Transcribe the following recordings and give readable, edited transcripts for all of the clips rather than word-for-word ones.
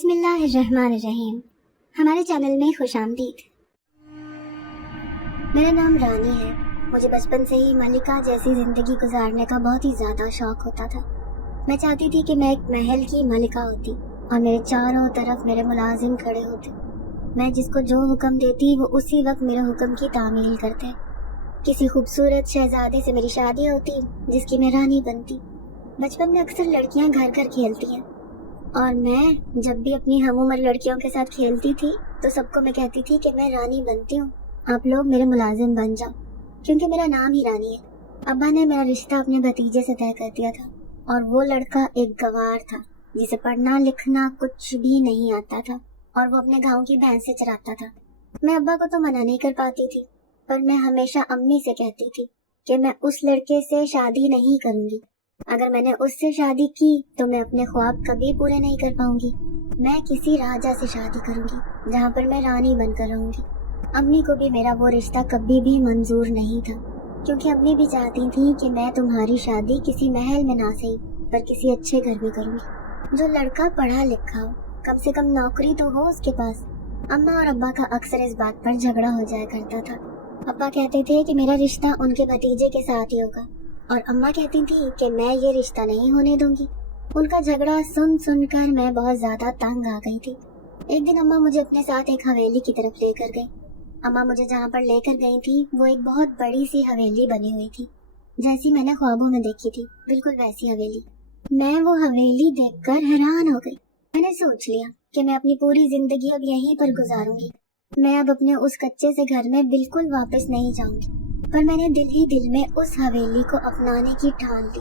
بسم اللہ الرحمن الرحیم۔ ہمارے چینل میں خوش آمدید۔ میرا نام رانی ہے۔ مجھے بچپن سے ہی ملکہ جیسی زندگی گزارنے کا بہت ہی زیادہ شوق ہوتا تھا۔ میں چاہتی تھی کہ میں ایک محل کی ملکہ ہوتی اور میرے چاروں طرف میرے ملازم کھڑے ہوتے۔ میں جس کو جو حکم دیتی وہ اسی وقت میرے حکم کی تعمیل کرتے۔ کسی خوبصورت شہزادے سے میری شادی ہوتی جس کی میں رانی بنتی۔ بچپن میں اکثر لڑکیاں گھر گھر کھیلتی ہیں اور میں جب بھی اپنی ہم عمر لڑکیوں کے ساتھ کھیلتی تھی تو سب کو میں کہتی تھی کہ میں رانی بنتی ہوں، آپ لوگ میرے ملازم بن جاؤ، کیونکہ میرا نام ہی رانی ہے۔ ابا نے میرا رشتہ اپنے بھتیجے سے طے کر دیا تھا اور وہ لڑکا ایک گوار تھا جسے پڑھنا لکھنا کچھ بھی نہیں آتا تھا اور وہ اپنے گاؤں کی بھینس سے چراتا تھا۔ میں ابا کو تو منع نہیں کر پاتی تھی، پر میں ہمیشہ امی سے کہتی تھی کہ میں اس لڑکے سے شادی نہیں کروں گی۔ اگر میں نے اس سے شادی کی تو میں اپنے خواب کبھی پورے نہیں کر پاؤں گی۔ میں کسی راجا سے شادی کروں گی جہاں پر میں رانی بن کر رہوں گی۔ امی کو بھی میرا وہ رشتہ کبھی بھی منظور نہیں تھا، کیونکہ امی بھی چاہتی تھیں کہ میں تمہاری شادی کسی محل میں نہ صحیح پر کسی اچھے گھر میں کروں گی، جو لڑکا پڑھا لکھا ہو، کم سے کم نوکری تو ہو اس کے پاس۔ اماں اور ابا کا اکثر اس بات پر جھگڑا ہو جایا کرتا تھا۔ ابا کہتے تھے کہ میرا رشتہ ان کے بھتیجے کے ساتھ ہی ہوگا اور اماں کہتی تھی کہ میں یہ رشتہ نہیں ہونے دوں گی۔ ان کا جھگڑا سن سن کر میں بہت زیادہ تنگ آ گئی تھی۔ ایک دن اماں مجھے اپنے ساتھ ایک حویلی کی طرف لے کر گئی۔ اماں مجھے جہاں پر لے کر گئی تھی وہ ایک بہت بڑی سی حویلی بنی ہوئی تھی، جیسی میں نے خوابوں میں دیکھی تھی، بالکل ویسی حویلی۔ میں وہ حویلی دیکھ کر حیران ہو گئی۔ میں نے سوچ لیا کہ میں اپنی پوری زندگی اب یہیں پر گزاروں گی۔ میں اب اپنے اس کچے سے گھر میں بالکل واپس نہیں جاؤں گی۔ پر میں نے دل ہی دل میں اس حویلی کو اپنانے کی ٹھان لی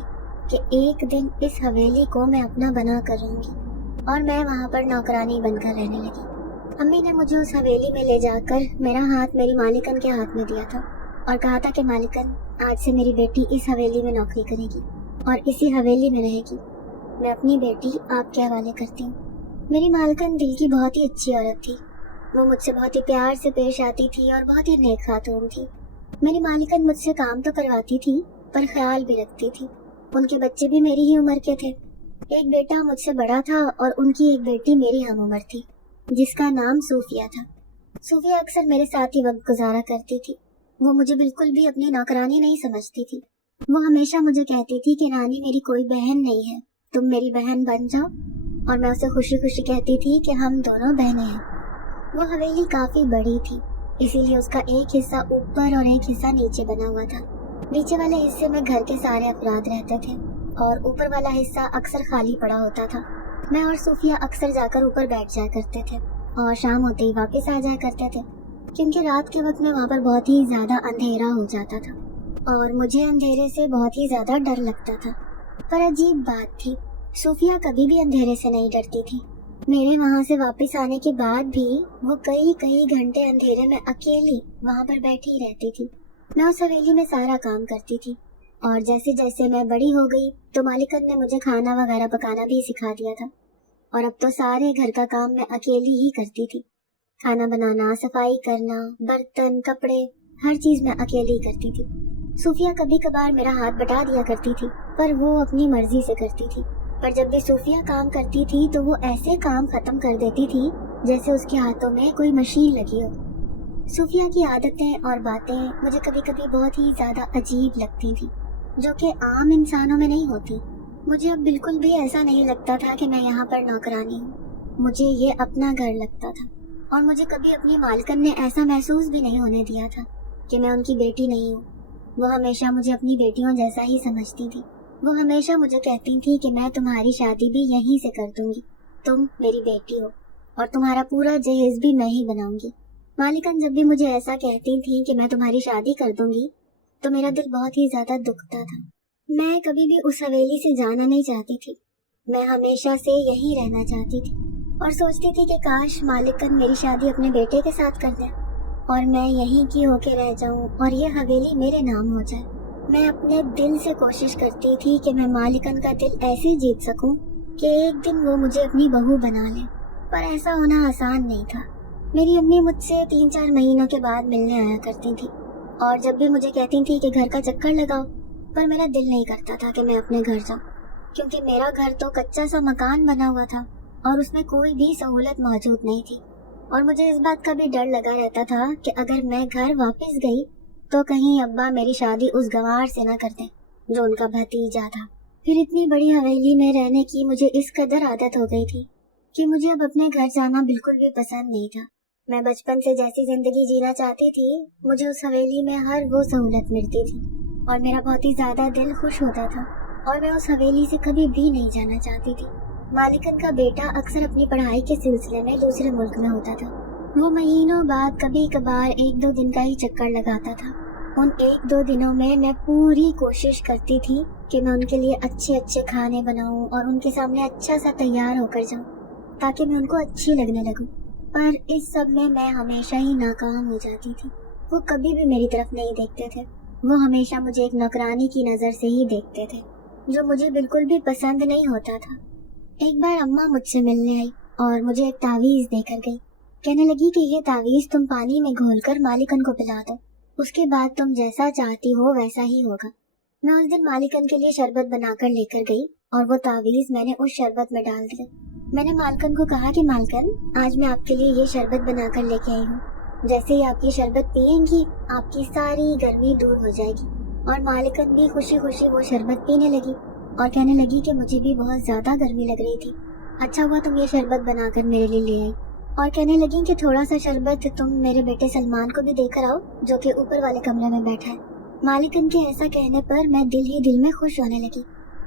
کہ ایک دن اس حویلی کو میں اپنا بنا کر رہوں گی، اور میں وہاں پر نوکرانی بن کر رہنے لگی۔ امی نے مجھے اس حویلی میں لے جا کر میرا ہاتھ میری مالکن کے ہاتھ میں دیا تھا اور کہا تھا کہ مالکن، آج سے میری بیٹی اس حویلی میں نوکری کرے گی اور اسی حویلی میں رہے گی۔ میں اپنی بیٹی آپ کے حوالے کرتی ہوں۔ میری مالکن دل کی بہت ہی اچھی عورت تھی۔ وہ مجھ سے بہت ہی پیار سے پیش آتی تھی اور بہت ہی نیک خاتون تھی۔ میری مالکن مجھ سے کام تو کرواتی تھی پر خیال بھی رکھتی تھی۔ ان کے بچے بھی میری ہی عمر کے تھے۔ ایک بیٹا مجھ سے بڑا تھا اور ان کی ایک بیٹی میری ہم عمر تھی جس کا نام صوفیہ تھا۔ صوفیہ اکثر میرے ساتھ ہی وقت گزارا کرتی تھی۔ وہ مجھے بالکل بھی اپنی نوکرانی نہیں سمجھتی تھی۔ وہ ہمیشہ مجھے کہتی تھی کہ رانی میری کوئی بہن نہیں ہے، تم میری بہن بن جاؤ، اور میں اسے خوشی خوشی کہتی تھی کہ ہم دونوں بہنیں ہیں۔ وہ حویلی کافی بڑی تھی، اسی لیے اس کا ایک حصہ اوپر اور ایک حصہ نیچے بنا ہوا تھا۔ نیچے والے حصے میں گھر کے سارے افراد رہتے تھے اور اوپر والا حصہ اکثر خالی پڑا ہوتا تھا۔ میں اور صوفیہ اکثر جا کر اوپر بیٹھ جایا کرتے تھے اور شام ہوتے ہی واپس آ جایا کرتے تھے، کیونکہ رات کے وقت میں وہاں پر بہت ہی زیادہ اندھیرا ہو جاتا تھا اور مجھے اندھیرے سے بہت ہی زیادہ ڈر لگتا تھا۔ پر عجیب بات تھی، صوفیہ کبھی بھی اندھیرے سے نہیں ڈرتی تھی۔ میرے وہاں سے واپس آنے کے بعد بھی وہ کئی گھنٹے اندھیرے میں اکیلی وہاں پر بیٹھی رہتی تھی۔ میں اس حویلی میں سارا کام کرتی تھی اور جیسے جیسے میں بڑی ہو گئی تو مالکن نے مجھے کھانا وغیرہ پکانا بھی سکھا دیا تھا، اور اب تو سارے گھر کا کام میں اکیلی ہی کرتی تھی۔ کھانا بنانا، صفائی کرنا، برتن، کپڑے، ہر چیز میں اکیلی ہی کرتی تھی۔ صوفیہ کبھی کبھار میرا ہاتھ بٹا دیا کرتی تھی پر وہ اپنی مرضی سے کرتی تھی۔ پر جب بھی صوفیہ کام کرتی تھی تو وہ ایسے کام ختم کر دیتی تھی جیسے اس کے ہاتھوں میں کوئی مشین لگی ہو۔ صوفیہ کی عادتیں اور باتیں مجھے کبھی کبھی بہت ہی زیادہ عجیب لگتی تھی، جو کہ عام انسانوں میں نہیں ہوتی۔ مجھے اب بالکل بھی ایسا نہیں لگتا تھا کہ میں یہاں پر نوکرانی ہوں، مجھے یہ اپنا گھر لگتا تھا، اور مجھے کبھی اپنی مالکن نے ایسا محسوس بھی نہیں ہونے دیا تھا کہ میں ان کی بیٹی نہیں ہوں۔ وہ ہمیشہ مجھے اپنی بیٹیوں جیسا ہی سمجھتی تھی۔ وہ ہمیشہ مجھے کہتی تھی کہ میں تمہاری شادی بھی یہیں سے کر دوں گی، تم میری بیٹی ہو اور تمہارا پورا جہیز بھی میں ہی بناؤں گی۔ مالکن جب بھی مجھے ایسا کہتی تھی کہ میں تمہاری شادی کر دوں گی تو میرا دل بہت ہی زیادہ دکھتا تھا۔ میں کبھی بھی اس حویلی سے جانا نہیں چاہتی تھی، میں ہمیشہ سے یہیں رہنا چاہتی تھی اور سوچتی تھی کہ کاش مالکن میری شادی اپنے بیٹے کے ساتھ کر دیں اور میں یہیں کی ہو کے رہ جاؤں اور یہ حویلی میرے نام ہو جائے۔ میں اپنے دل سے کوشش کرتی تھی کہ میں مالکن کا دل ایسے جیت سکوں کہ ایک دن وہ مجھے اپنی بہو بنا لے، پر ایسا ہونا آسان نہیں تھا۔ میری امی مجھ سے 3-4 مہینوں کے بعد ملنے آیا کرتی تھی اور جب بھی مجھے کہتی تھی کہ گھر کا چکر لگاؤ، پر میرا دل نہیں کرتا تھا کہ میں اپنے گھر جاؤں، کیونکہ میرا گھر تو کچا سا مکان بنا ہوا تھا और उसमें कोई भी सहूलत मौजूद नहीं थी। और मुझे इस बात का भी डर लगा रहता था कि अगर मैं घर वापस गई तो कहीं अब्बा मेरी शादी उस गंवार से न कर दें जो उनका भतीजा था। फिर इतनी बड़ी हवेली में रहने की मुझे इस कदर आदत हो गई थी कि मुझे अब अपने घर जाना बिल्कुल भी पसंद नहीं था। मैं बचपन से जैसी जिंदगी जीना चाहती थी, मुझे उस हवेली में हर वो सहूलत मिलती थी और मेरा बहुत ही ज्यादा दिल खुश होता था और मैं उस हवेली से कभी भी नहीं जाना चाहती थी। मालिकन का बेटा अक्सर अपनी पढ़ाई के सिलसिले में दूसरे मुल्क में होता था। वो महीनों बाद कभी कभार 1-2 दिन का ही चक्कर लगाता था। उन 1-2 दिनों में मैं पूरी कोशिश करती थी कि मैं उनके लिए अच्छे अच्छे खाने बनाऊं और उनके सामने अच्छा सा तैयार होकर जाऊं ताकि मैं उनको अच्छी लगने लगूं। पर इस सब में मैं हमेशा ही नाकाम हो जाती थी। वो कभी भी मेरी तरफ नहीं देखते थे। वो हमेशा मुझे एक नौकरानी की नज़र से ही देखते थे, जो मुझे बिल्कुल भी पसंद नहीं होता था। एक बार अम्मा मुझसे मिलने आई और मुझे एक तावीज़ देकर गई। कहने लगी कि ये तावीज़ तुम पानी में घोलकर मालिकन को पिला दो, उसके बाद तुम जैसा चाहती हो वैसा ही होगा। मैं उस दिन मालिकन के लिए शरबत बनाकर लेकर गई और वो तावीज़ मैंने उस शरबत में डाल दिया। मैंने मालकन को कहा कि मालकन, आज मैं आपके लिए ये शरबत बनाकर लेके आई हूँ। जैसे ही आप ये शरबत पियेंगी आपकी सारी गर्मी दूर हो जाएगी। और मालकन भी खुशी खुशी वो शरबत पीने लगी और कहने लगी कि मुझे भी बहुत ज़्यादा गर्मी लग रही थी, अच्छा हुआ तुम ये शरबत बनाकर मेरे लिए ले आई। और कहने लगी कि थोड़ा सा शरबत तुम मेरे बेटे सलमान को भी देकर आओ जो कि ऊपर वाले कमरे में बैठा है। मालिकन के ऐसा कहने पर मैं दिल ही दिल में खुश होने लगी,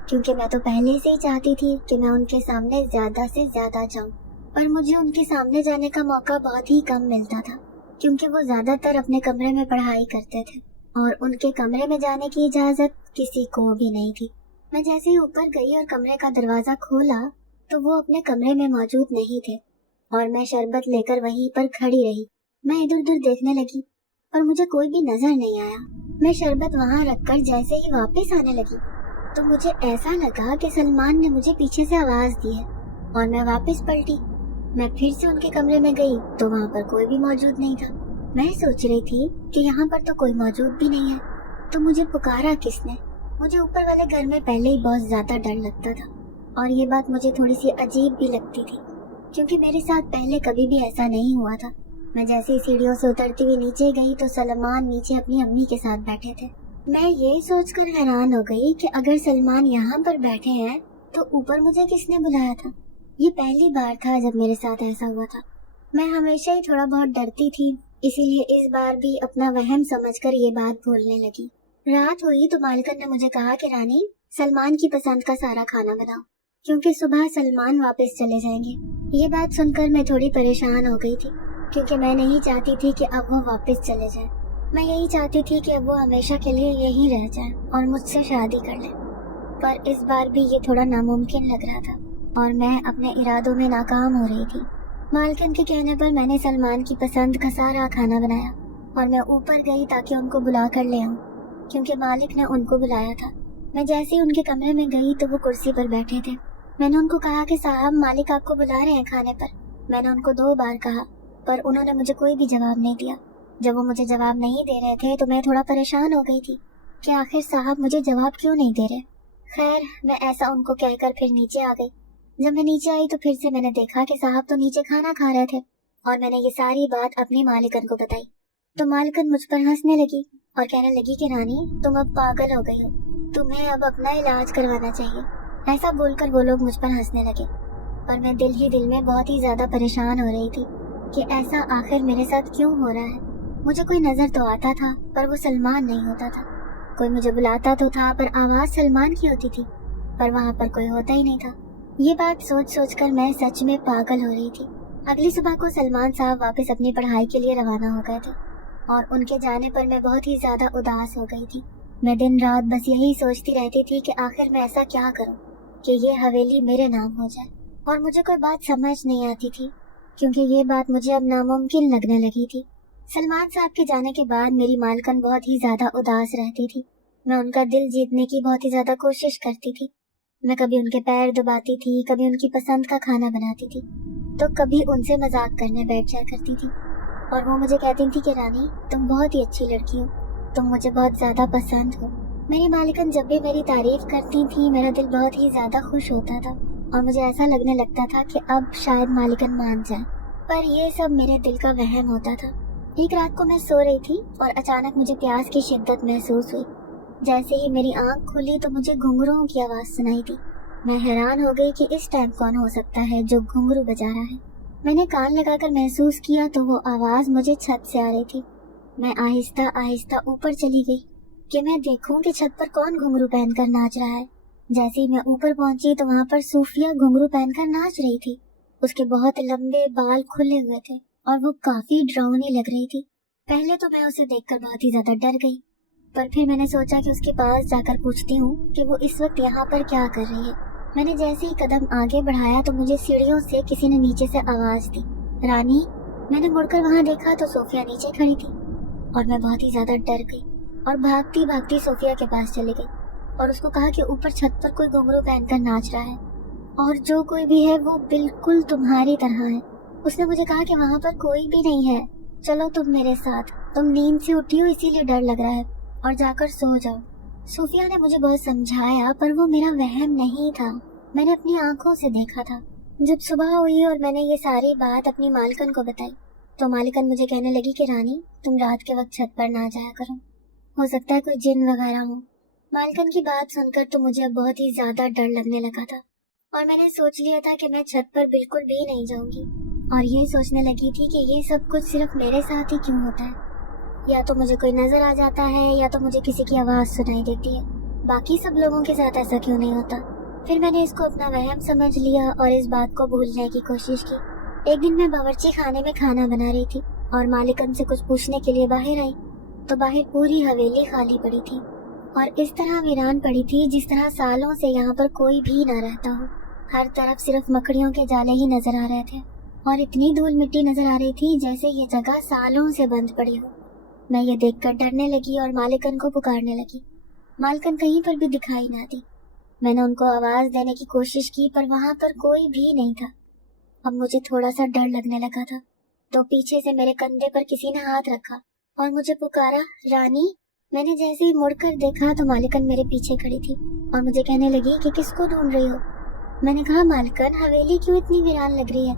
क्योंकि मैं तो पहले से ही चाहती थी कि मैं उनके सामने ज़्यादा से ज़्यादा जाऊं। पर मुझे उनके सामने जाने का मौका बहुत ही कम मिलता था, क्योंकि वो ज़्यादातर अपने कमरे में पढ़ाई करते थे और उनके कमरे में जाने की इजाज़त किसी को भी नहीं थी। मैं जैसे ही ऊपर गई और कमरे का दरवाज़ा खोला तो वो अपने कमरे में मौजूद नहीं थे और मैं शरबत लेकर वहीं पर खड़ी रही। मैं इधर उधर देखने लगी पर मुझे कोई भी नज़र नहीं आया। मैं शरबत वहाँ रखकर जैसे ही वापस आने लगी तो मुझे ऐसा लगा कि सलमान ने मुझे पीछे से आवाज़ दी है और मैं वापस पलटी। मैं फिर से उनके कमरे में गई तो वहाँ पर कोई भी मौजूद नहीं था। मैं सोच रही थी कि यहाँ पर तो कोई मौजूद भी नहीं है, तो मुझे पुकारा किसने। मुझे ऊपर वाले घर में पहले ही बहुत ज़्यादा डर लगता था और ये बात मुझे थोड़ी सी अजीब भी लगती थी, क्योंकि मेरे साथ पहले कभी भी ऐसा नहीं हुआ था। मैं जैसे ही सीढ़ियों से उतरती हुई नीचे गई तो सलमान नीचे अपनी अम्मी के साथ बैठे थे। मैं ये सोचकर हैरान हो गई कि अगर सलमान यहाँ पर बैठे हैं तो ऊपर मुझे किसने बुलाया था। ये पहली बार था जब मेरे साथ ऐसा हुआ था। मैं हमेशा ही थोड़ा बहुत डरती थी, इसीलिए इस बार भी अपना वहम समझकर ये बात बोलने लगी। रात हुई तो मालिकन ने मुझे कहा कि रानी, सलमान की पसंद का सारा खाना बनाओ, क्योंकि सुबह सलमान वापस चले जाएंगे। ये बात सुनकर मैं थोड़ी परेशान हो गई थी, क्योंकि मैं नहीं चाहती थी कि अब वो वापस चले जाए। मैं यही चाहती थी कि अब वो हमेशा के लिए यहीं रह जाए और मुझसे शादी कर ले। पर इस बार भी ये थोड़ा नामुमकिन लग रहा था और मैं अपने इरादों में नाकाम हो रही थी। मालकिन के कहने पर मैंने सलमान की पसंद का सारा खाना बनाया और मैं ऊपर गई ताकि उनको बुला कर ले आऊं, क्योंकि मालिक ने उनको बुलाया था। मैं जैसे ही उनके कमरे में गई तो वो कुर्सी पर बैठे थे। मैंने उनको कहा कि साहब, मालिक आपको बुला रहे हैं खाने पर। मैंने उनको 2 बार कहा पर उन्होंने मुझे कोई भी जवाब नहीं दिया। जब वो मुझे जवाब नहीं दे रहे थे तो मैं थोड़ा परेशान हो गई थी कि आखिर साहब मुझे जवाब क्यों नहीं दे रहे। खैर, मैं ऐसा उनको कहकर फिर नीचे आ गई। जब मैं नीचे आई तो फिर से मैंने देखा कि साहब तो नीचे खाना खा रहे थे और मैंने ये सारी बात अपनी मालिकन को बताई तो मालिकन मुझ पर हंसने लगी और कहने लगी कि रानी, तुम अब पागल हो गई हो, तुम्हें अब अपना इलाज करवाना चाहिए। ऐसा बोलकर वो लोग मुझ पर हंसने लगे, पर मैं दिल ही दिल में बहुत ही ज्यादा परेशान हो रही थी कि ऐसा आखिर मेरे साथ क्यों हो रहा है। मुझे कोई नजर तो आता था पर वो सलमान नहीं होता था। कोई मुझे बुलाता तो था पर आवाज सलमान की होती थी, पर वहाँ पर कोई होता ही नहीं था। ये बात सोच सोच कर मैं सच में पागल हो रही थी। अगली सुबह को सलमान साहब वापस अपनी पढ़ाई के लिए रवाना हो गए थे और उनके जाने पर मैं बहुत ही ज्यादा उदास हो गई थी। मैं दिन रात बस यही सोचती रहती थी कि आखिर मैं ऐसा क्या करूं कि ये हवेली मेरे नाम हो जाए। और मुझे कोई बात समझ नहीं आती थी, क्योंकि ये बात मुझे अब नामुमकिन लगने लगी थी। सलमान साहब के जाने के बाद मेरी मालकन बहुत ही ज्यादा उदास रहती थी। मैं उनका दिल जीतने की बहुत ही ज्यादा कोशिश करती थी। मैं कभी उनके पैर दबाती थी, कभी उनकी पसंद का खाना बनाती थी, तो कभी उनसे मजाक करने बैठ जाया करती थी। और वो मुझे कहती थी कि रानी, तुम बहुत ही अच्छी लड़की हो, तुम मुझे बहुत ज्यादा पसंद हो। मेरी मालिकन जब भी मेरी तारीफ करती थी मेरा दिल बहुत ही ज्यादा खुश होता था और मुझे ऐसा लगने लगता था कि अब शायद मालिकन मान जाए, पर ये सब मेरे दिल का वहम होता था। एक रात को मैं सो रही थी और अचानक मुझे प्यास की शिद्दत महसूस हुई। जैसे ही मेरी आंख खुली तो मुझे घुंघरुओं की आवाज़ सुनाई दी। मैं हैरान हो गई कि इस टाइम कौन हो सकता है जो घुंघरू बजा रहा है। मैंने कान लगाकर महसूस किया तो वो आवाज़ मुझे छत से आ रही थी। मैं आहिस्ता आहिस्ता ऊपर चली गई कि मैं देखूं कि छत पर कौन घुंघरू पहनकर नाच रहा है। जैसे ही मैं ऊपर पहुंची तो वहां पर सूफिया घुंघरू पहनकर नाच रही थी। उसके बहुत लंबे बाल खुले हुए थे और वो काफी डरावनी लग रही थी। पहले तो मैं उसे देखकर बहुत ही ज्यादा डर गई, पर फिर मैंने सोचा कि उसके पास जाकर पूछती हूँ कि वो इस वक्त यहाँ पर क्या कर रही है। मैंने जैसे ही कदम आगे बढ़ाया तो मुझे सीढ़ियों से किसी ने नीचे से आवाज दी, रानी। मैंने मुड़कर वहाँ देखा तो सोफिया नीचे खड़ी थी और मैं बहुत ही ज्यादा डर गई और भागती भागती सोफिया के पास चली गई और उसको कहा कि ऊपर छत पर कोई घुंघरू पहनकर नाच रहा है और जो कोई भी है वो बिल्कुल तुम्हारी तरह है। उसने मुझे कहा कि वहाँ पर कोई भी नहीं है, चलो तुम मेरे साथ, तुम नींद से उठी हो इसीलिए डर लग रहा है और जाकर सो जाओ। सूफिया ने मुझे बहुत समझाया पर वो मेरा वहम नहीं था, मैंने अपनी आंखों से देखा था। जब सुबह हुई और मैंने ये सारी बात अपनी मालकन को बताई तो मालिकन मुझे कहने लगी कि रानी तुम रात के वक्त छत पर ना जाया करो, हो सकता है कोई जिन वगैरह हो। मालिकन की बात सुनकर तो मुझे अब बहुत ही ज्यादा डर लगने लगा था और मैंने सोच लिया था कि मैं छत पर बिल्कुल भी नहीं जाऊंगी और ये सोचने लगी थी कि ये सब कुछ सिर्फ मेरे साथ ही क्यों होता है। या तो मुझे कोई नजर आ जाता है या तो मुझे किसी की आवाज सुनाई देती है, बाकी सब लोगों के साथ ऐसा क्यों नहीं होता। फिर मैंने इसको अपना वहम समझ लिया और इस बात को भूलने की कोशिश की। एक दिन मैं बावर्ची खाने में खाना बना रही थी और मालिकन से कुछ पूछने के लिए बाहर आई तो बाहर पूरी हवेली खाली पड़ी थी और इस तरह वीरान पड़ी थी जिस तरह सालों से यहाँ पर कोई भी ना रहता हो। हर तरफ सिर्फ मकड़ियों के जाले ही नजर आ रहे थे और इतनी धूल मिट्टी नजर आ रही थी जैसे ये जगह सालों से बंद पड़ी हो। मैं ये देखकर डरने लगी और मालिकन को पुकारने लगी। मालिकन कहीं पर भी दिखाई ना दी। मैंने उनको आवाज देने की कोशिश की पर वहां पर कोई भी नहीं था। अब मुझे थोड़ा सा डर लगने लगा था तो पीछे से मेरे कंधे पर किसी ने हाथ रखा और मुझे पुकारा, रानी। मैंने जैसे ही मुड़कर देखा तो मालिकन मेरे पीछे खड़ी थी और मुझे कहने लगी कि किसको ढूंढ रही हो। मैंने कहा, मालिकन हवेली क्यों इतनी वीरान लग रही है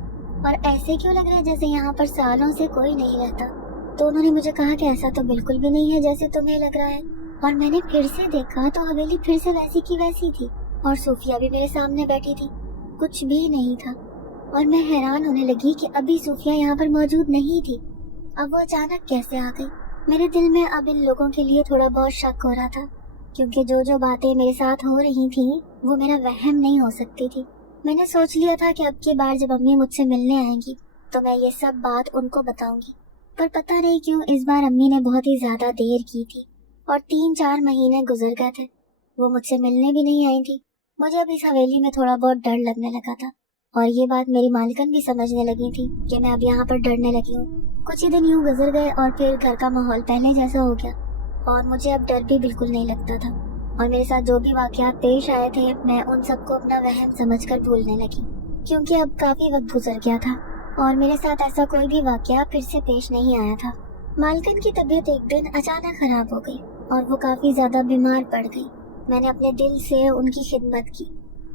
और ऐसे क्यों लग रहा है जैसे यहाँ पर सालों से कोई नहीं रहता। तो उन्होंने मुझे कहा कि ऐसा तो बिल्कुल भी नहीं है जैसे तुम्हें लग रहा है। और मैंने फिर से देखा तो हवेली फिर से वैसी की वैसी थी और सूफिया भी मेरे सामने बैठी थी, कुछ भी नहीं था। और मैं हैरान होने लगी कि अभी सूफिया यहाँ पर मौजूद नहीं थी, अब वो अचानक कैसे आ गई। मेरे दिल में अब इन लोगों के लिए थोड़ा बहुत शक हो रहा था क्योंकि जो जो बातें मेरे साथ हो रही थी वो मेरा वहम नहीं हो सकती थी। मैंने सोच लिया था कि अब की बार जब अम्मी मुझसे मिलने आएंगी तो मैं ये सब बात उनको बताऊंगी, पर पता नहीं क्यों इस बार अम्मी ने बहुत ही ज्यादा देर की थी और 3-4 महीने गुजर गए थे, वो मुझसे मिलने भी नहीं आई थी। मुझे अब इस हवेली में थोड़ा बहुत डर लगने लगा था और ये बात मेरी मालिकन भी समझने लगी थी कि मैं अब यहाँ पर डरने लगी हूँ। कुछ ही दिन यूँ गुजर गए और फिर घर का माहौल पहले जैसा हो गया और मुझे अब डर भी बिल्कुल नहीं लगता था और मेरे साथ जो भी वाकयात पेश आए थे मैं उन सबको अपना वहम समझकर भूलने लगी क्योंकि अब काफी वक्त गुजर गया था और मेरे साथ ऐसा कोई भी वाकया फिर से पेश नहीं आया था। मालकन की तबीयत एक दिन अचानक खराब हो गई और वो काफी ज्यादा बीमार पड़ गई। मैंने अपने दिल से उनकी खिदमत की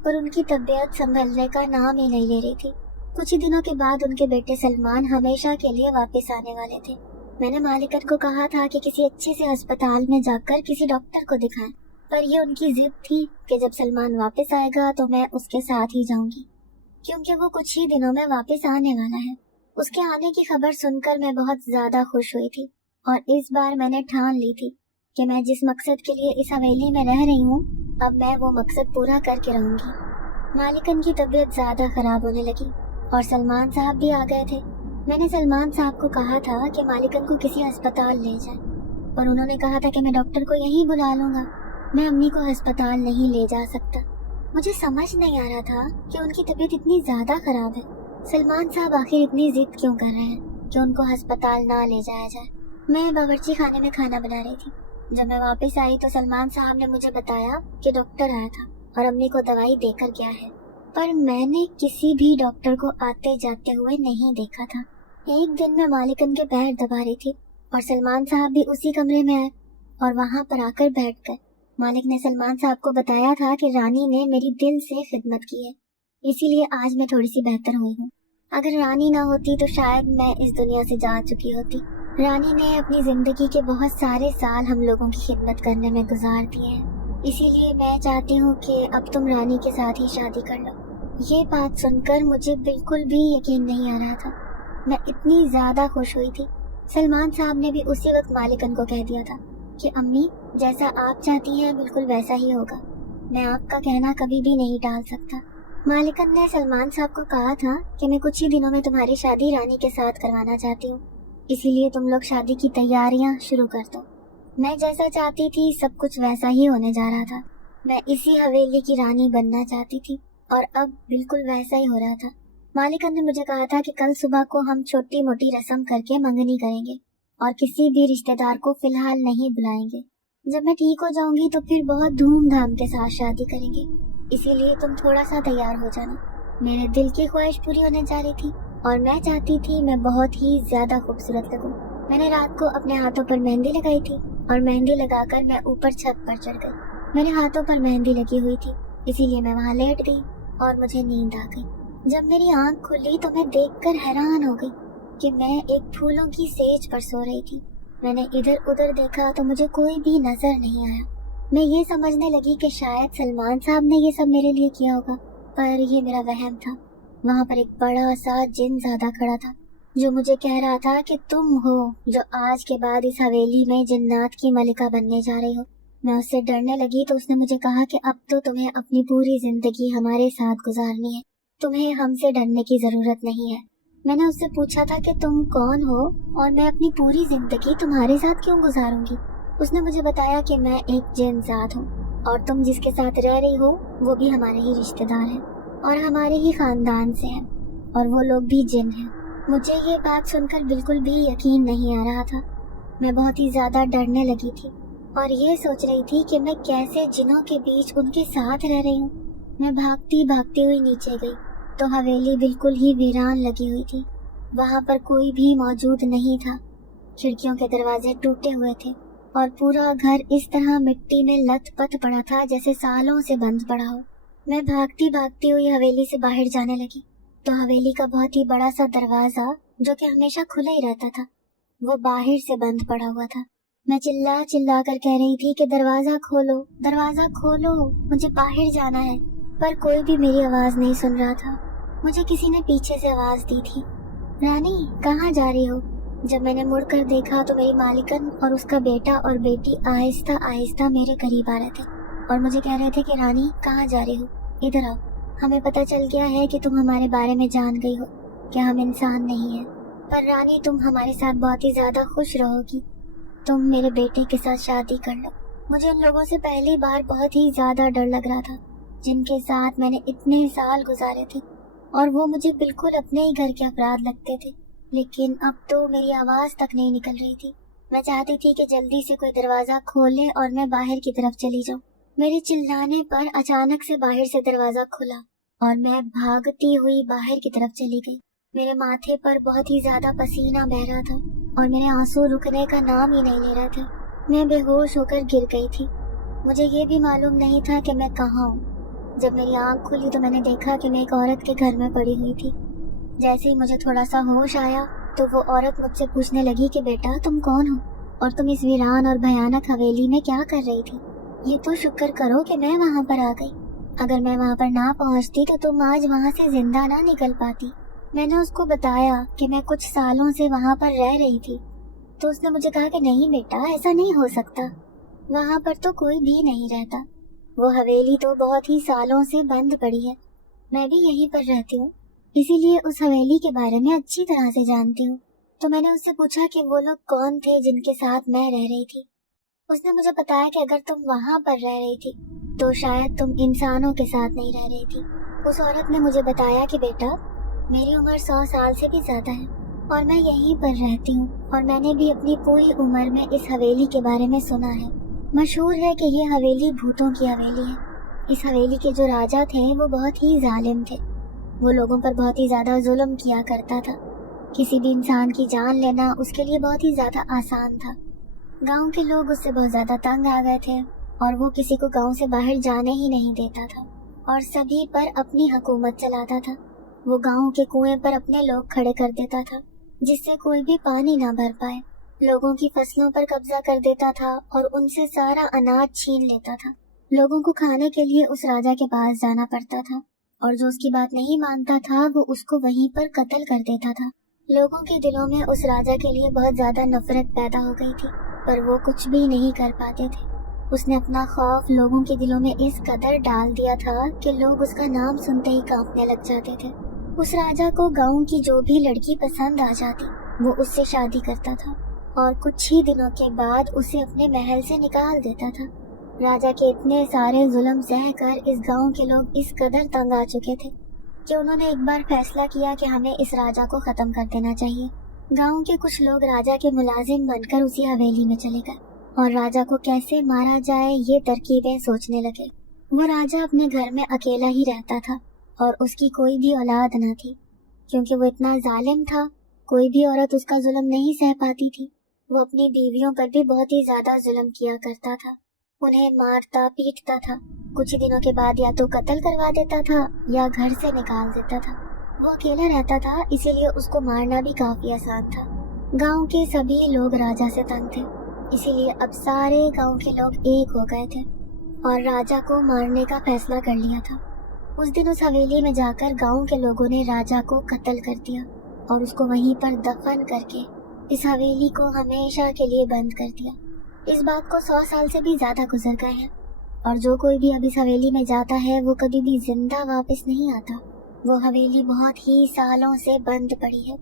पर उनकी तबीयत संभलने का नाम ही नहीं ले रही थी। कुछ ही दिनों के बाद उनके बेटे सलमान हमेशा के लिए वापस आने वाले थे। मैंने मालिकन को कहा था कि किसी अच्छे से अस्पताल में जाकर किसी डॉक्टर को दिखाएं, पर ये उनकी जिद थी कि जब सलमान वापस आएगा तो मैं उसके साथ ही जाऊंगी क्योंकि वो कुछ ही दिनों में वापस आने वाला है। उसके आने की खबर सुनकर मैं बहुत ज्यादा खुश हुई थी और इस बार मैंने ठान ली थी कि मैं जिस मकसद के लिए इस हवेली में रह रही हूँ अब मैं वो मकसद पूरा करके रहूंगी। मालिकन की तबीयत ज्यादा खराब होने लगी और सलमान साहब भी आ गए थे। मैंने सलमान साहब को कहा था कि मालिकन को किसी अस्पताल ले जाए, पर उन्होंने कहा था कि मैं डॉक्टर को यहीं बुला लूंगा, मैं अम्मी को अस्पताल नहीं ले जा सकता। मुझे समझ नहीं आ रहा था कि उनकी तबीयत इतनी ज्यादा खराब है, सलमान साहब आखिर इतनी जिद क्यों कर रहे हैं कि उनको अस्पताल ना ले जाया जाए। मैं बावर्ची खाने में खाना बना रही थी। जब मैं वापस आई तो सलमान साहब ने मुझे बताया कि डॉक्टर आया था और अम्मी को दवाई देकर गया है, पर मैंने किसी भी डॉक्टर को आते जाते हुए नहीं देखा था। एक दिन मैं मालिकन के पैर दबा रही थी और सलमान साहब भी उसी कमरे में आए और वहाँ पर आकर बैठ गए। मालिक ने सलमान साहब को बताया था कि रानी ने मेरी दिल से खिदमत की है इसीलिए आज मैं थोड़ी सी बेहतर हुई हूँ। अगर रानी ना होती तो शायद मैं इस दुनिया से जा चुकी होती। रानी ने अपनी जिंदगी के बहुत सारे साल हम लोगों की खिदमत करने में गुजार दिए हैं, इसीलिए मैं चाहती हूँ कि अब तुम रानी के साथ ही शादी कर लो। ये बात सुनकर मुझे बिल्कुल भी यकीन नहीं आ रहा था। मैं इतनी ज्यादा खुश हुई थी। सलमान साहब ने भी उसी वक्त मालिकन को कह दिया था कि अम्मी, जैसा आप चाहती हैं बिल्कुल वैसा ही होगा। मैं आपका कहना कभी भी नहीं टाल सकता। मालिकन ने सलमान साहब को कहा था कि मैं कुछ ही दिनों में तुम्हारी शादी रानी के साथ करवाना चाहती हूँ, इसीलिए तुम लोग शादी की तैयारियां शुरू कर दो। मैं जैसा चाहती थी सब कुछ वैसा ही होने जा रहा था। मैं इसी हवेली की रानी बनना चाहती थी और अब बिल्कुल वैसा ही हो रहा था। मालिकन ने मुझे कहा था कि कल सुबह को हम छोटी मोटी रस्म करके मंगनी करेंगे और किसी भी रिश्तेदार को फिलहाल नहीं बुलाएंगे। जब मैं ठीक हो जाऊंगी तो फिर बहुत धूमधाम के साथ शादी करेंगे, इसीलिए तुम थोड़ा सा तैयार हो जाना। मेरे दिल की ख्वाहिश पूरी होने जा रही थी और मैं चाहती थी मैं बहुत ही ज्यादा खूबसूरत लगूं। मैंने रात को अपने हाथों पर मेहंदी लगाई थी और मेहंदी लगाकर मैं ऊपर छत पर चढ़ गई। मेरे हाथों पर मेहंदी लगी हुई थी, इसीलिए मैं वहाँ लेट गई और मुझे नींद आ गई। जब मेरी आंख खुली तो मैं देखकर हैरान हो गई कि मैं एक फूलों की सेज पर सो रही थी। मैंने इधर उधर देखा तो मुझे कोई भी नजर नहीं आया। मैं ये समझने लगी कि शायद सलमान साहब ने ये सब मेरे लिए किया होगा, पर ये मेरा वहम था। वहाँ पर एक बड़ा सा जिन ज्यादा खड़ा था जो मुझे कह रहा था कि तुम हो जो आज के बाद इस हवेली में जिन्नात की मलिका बनने जा रही हो। मैं उससे डरने लगी तो उसने मुझे कहा कि अब तो तुम्हें अपनी पूरी जिंदगी हमारे साथ गुजारनी है, तुम्हें हमसे डरने की जरूरत नहीं है। मैंने उससे पूछा था कि तुम कौन हो और मैं अपनी पूरी जिंदगी तुम्हारे साथ क्यों गुजारूंगी। उसने मुझे बताया कि मैं एक जिन जात हूँ और तुम जिसके साथ रह रही हो वो भी हमारे ही रिश्तेदार हैं और हमारे ही खानदान से हैं और वो लोग भी जिन हैं। मुझे ये बात सुनकर बिल्कुल भी यकीन नहीं आ रहा था। मैं बहुत ही ज्यादा डरने लगी थी और ये सोच रही थी कि मैं कैसे जिनों के बीच उनके साथ रह रही हूँ। मैं भागती भागती हुई नीचे गई तो हवेली बिल्कुल ही वीरान लगी हुई थी। वहाँ पर कोई भी मौजूद नहीं था। खिड़कियों के दरवाजे टूटे हुए थे और पूरा घर इस तरह मिट्टी में लथपथ पड़ा था जैसे सालों से बंद पड़ा हो। मैं भागती भागती हुई हवेली से बाहर जाने लगी तो हवेली का बहुत ही बड़ा सा दरवाजा जो कि हमेशा खुला ही रहता था वो बाहर से बंद पड़ा हुआ था। मैं चिल्ला चिल्ला कर कह रही थी कि दरवाजा खोलो, मुझे बाहर जाना है, पर कोई भी मेरी आवाज नहीं सुन रहा था। मुझे किसी ने पीछे से आवाज दी थी, रानी कहाँ जा रही हो? जब मैंने मुड़कर देखा तो मेरी मालिकन और उसका बेटा और बेटी आहिस्ता आहिस्ता मेरे करीब आ रहे थे और मुझे कह रहे थे कि रानी कहाँ जा रही हो, इधर आओ, हमें पता चल गया है कि तुम हमारे बारे में जान गई हो कि हम इंसान नहीं है, पर रानी तुम हमारे साथ बहुत ही ज्यादा खुश रहोगी, तुम मेरे बेटे के साथ शादी कर लो। मुझे उन लोगों से पहली बार बहुत ही ज्यादा डर लग रहा था जिनके साथ मैंने इतने साल गुजारे थे और वो मुझे बिल्कुल अपने ही घर के अपराध लगते थे, लेकिन अब तो मेरी आवाज तक नहीं निकल रही थी। मैं चाहती थी कि जल्दी से कोई दरवाजा खोले और मैं बाहर की तरफ चली जाऊं। मेरे चिल्लाने पर अचानक से बाहर से दरवाजा खुला और मैं भागती हुई बाहर की तरफ चली गई। मेरे माथे पर बहुत ही ज्यादा पसीना बह रहा था और मेरे आंसू रुकने का नाम ही नहीं ले रहे थे। मैं बेहोश होकर गिर गई थी। मुझे ये भी मालूम नहीं था कि मैं कहाँ हूँ। जब मेरी आंख खुली तो मैंने देखा कि मैं एक औरत के घर में पड़ी हुई थी। जैसे ही मुझे थोड़ा सा होश आया तो वो औरत मुझसे पूछने लगी कि बेटा तुम कौन हो और तुम इस वीरान और भयानक हवेली में क्या कर रही थी? ये तो शुक्र करो कि मैं वहाँ पर आ गई, अगर मैं वहाँ पर ना पहुँचती तो तुम आज वहाँ से जिंदा ना निकल पाती। मैंने उसको बताया कि मैं कुछ सालों से वहाँ पर रह रही थी तो उसने मुझे कहा कि नहीं बेटा ऐसा नहीं हो सकता, वहाँ पर तो कोई भी नहीं रहता, वो हवेली तो बहुत ही सालों से बंद पड़ी है, मैं भी यहीं पर रहती हूँ, इसीलिए उस हवेली के बारे में अच्छी तरह से जानती हूँ। तो मैंने उससे पूछा कि वो लोग कौन थे जिनके साथ मैं रह रही थी। उसने मुझे बताया कि अगर तुम वहाँ पर रह रही थी तो शायद तुम इंसानों के साथ नहीं रह रही थी। उस औरत ने मुझे बताया कि बेटा मेरी उम्र 100 साल से भी ज्यादा है और मैं यहीं पर रहती हूँ और मैंने भी अपनी पूरी उम्र में इस हवेली के बारे में सुना है। मशहूर है कि ये हवेली भूतों की हवेली है। इस हवेली के जो राजा थे वो बहुत ही जालिम थे, वो लोगों पर बहुत ही ज्यादा जुल्म किया करता था। किसी भी इंसान की जान लेना उसके लिए बहुत ही ज्यादा आसान था। गांव के लोग उससे बहुत ज्यादा तंग आ गए थे और वो किसी को गांव से बाहर जाने ही नहीं देता था और सभी पर अपनी हुकूमत चलाता था। वो गांव के कुएं पर अपने लोग खड़े कर देता था जिससे कोई भी पानी ना भर पाए। लोगों की फसलों पर कब्जा कर देता था और उनसे सारा अनाज छीन लेता था। लोगों को खाने के लिए उस राजा के पास जाना पड़ता था और जो उसकी बात नहीं मानता था वो उसको वहीं पर कत्ल कर देता था। लोगों के दिलों में उस राजा के लिए बहुत ज्यादा नफरत पैदा हो गई थी, पर वो कुछ भी नहीं कर पाते थे। उसने अपना खौफ लोगों के दिलों में इस कदर डाल दिया था कि लोग उसका नाम सुनते ही कांपने लग जाते थे। उस राजा को गांव की जो भी लड़की पसंद आ जाती वो उससे शादी करता था और कुछ ही दिनों के बाद उसे अपने महल से निकाल देता था। राजा के इतने सारे जुल्म सहकर इस गांव के लोग इस कदर तंग आ चुके थे कि उन्होंने एक बार फैसला किया कि हमें इस राजा को खत्म कर देना चाहिए। गांव के कुछ लोग राजा के मुलाजिम बनकर उसी हवेली में चले गए और राजा को कैसे मारा जाए ये तरकीबें सोचने लगे। वो राजा अपने घर में अकेला ही रहता था और उसकी कोई भी औलाद न थी, क्योंकि वो इतना जालिम था। कोई भी औरत उसका जुल्म नहीं सह पाती थी। वो अपनी बीवियों पर भी बहुत ही ज्यादा जुल्म किया करता था, उन्हें मारता पीटता था। कुछ दिनों के बाद या तो कत्ल करवा देता था या घर से निकाल देता था। वो अकेला रहता था, इसीलिए उसको मारना भी काफी आसान था। गांव के सभी लोग राजा से तंग थे, इसीलिए अब सारे गांव के लोग एक हो गए थे और राजा को मारने का फैसला कर लिया था। उस दिन उस हवेली में जाकर गांव के लोगों ने राजा को कत्ल कर दिया और उसको वहीं पर दफन करके इस हवेली को हमेशा के लिए बंद कर दिया। इस बात को 100 साल से भी ज्यादा गुजर गए हैं और जो कोई भी अब इस हवेली में जाता है वो कभी भी जिंदा वापस नहीं आता। वो हवेली बहुत ही सालों से बंद पड़ी है,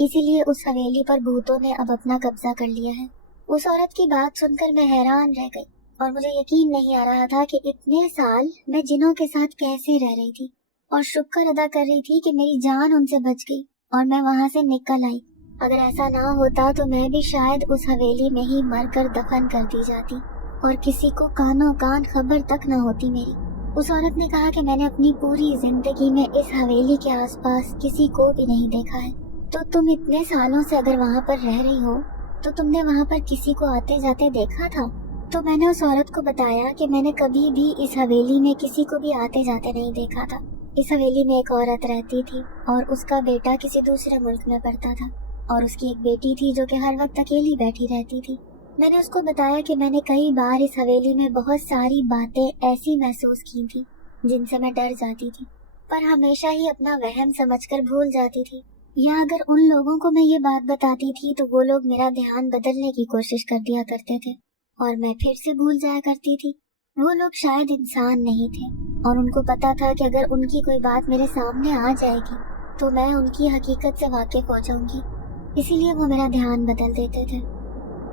इसीलिए उस हवेली पर भूतों ने अब अपना कब्जा कर लिया है। उस औरत की बात सुनकर मैं हैरान रह गई और मुझे यकीन नहीं आ रहा था कि इतने साल मैं जिनों के साथ कैसे रह रही थी और शुक्र अदा कर रही थी कि मेरी जान उनसे बच गई और मैं वहाँ से निकल आई। अगर ऐसा ना होता तो मैं भी शायद उस हवेली में ही मरकर दफन कर दी जाती और किसी को कानों कान खबर तक न होती मेरी। उस औरत ने कहा कि मैंने अपनी पूरी जिंदगी में इस हवेली के आसपास किसी को भी नहीं देखा है। तो तुम इतने सालों से अगर वहाँ पर रह रही हो तो तुमने वहाँ पर किसी को आते जाते देखा था? तो मैंने उस औरत को बताया कि मैंने कभी भी इस हवेली में किसी को भी आते जाते नहीं देखा था। इस हवेली में एक औरत रहती थी और उसका बेटा किसी दूसरे मुल्क में पढ़ता था और उसकी एक बेटी थी जो कि हर वक्त अकेली बैठी रहती थी। मैंने उसको बताया कि मैंने कई बार इस हवेली में बहुत सारी बातें ऐसी महसूस की थी जिनसे मैं डर जाती थी, पर हमेशा ही अपना वहम समझकर भूल जाती थी। या अगर उन लोगों को मैं ये बात बताती थी तो वो लोग मेरा ध्यान बदलने की कोशिश कर दिया करते थे और मैं फिर से भूल जाया करती थी। वो लोग शायद इंसान नहीं थे और उनको पता था कि अगर उनकी कोई बात मेरे सामने आ जाएगी तो मैं उनकी हकीकत से वाकिफ हो जाऊंगी, इसीलिए वो मेरा ध्यान बदल देते थे।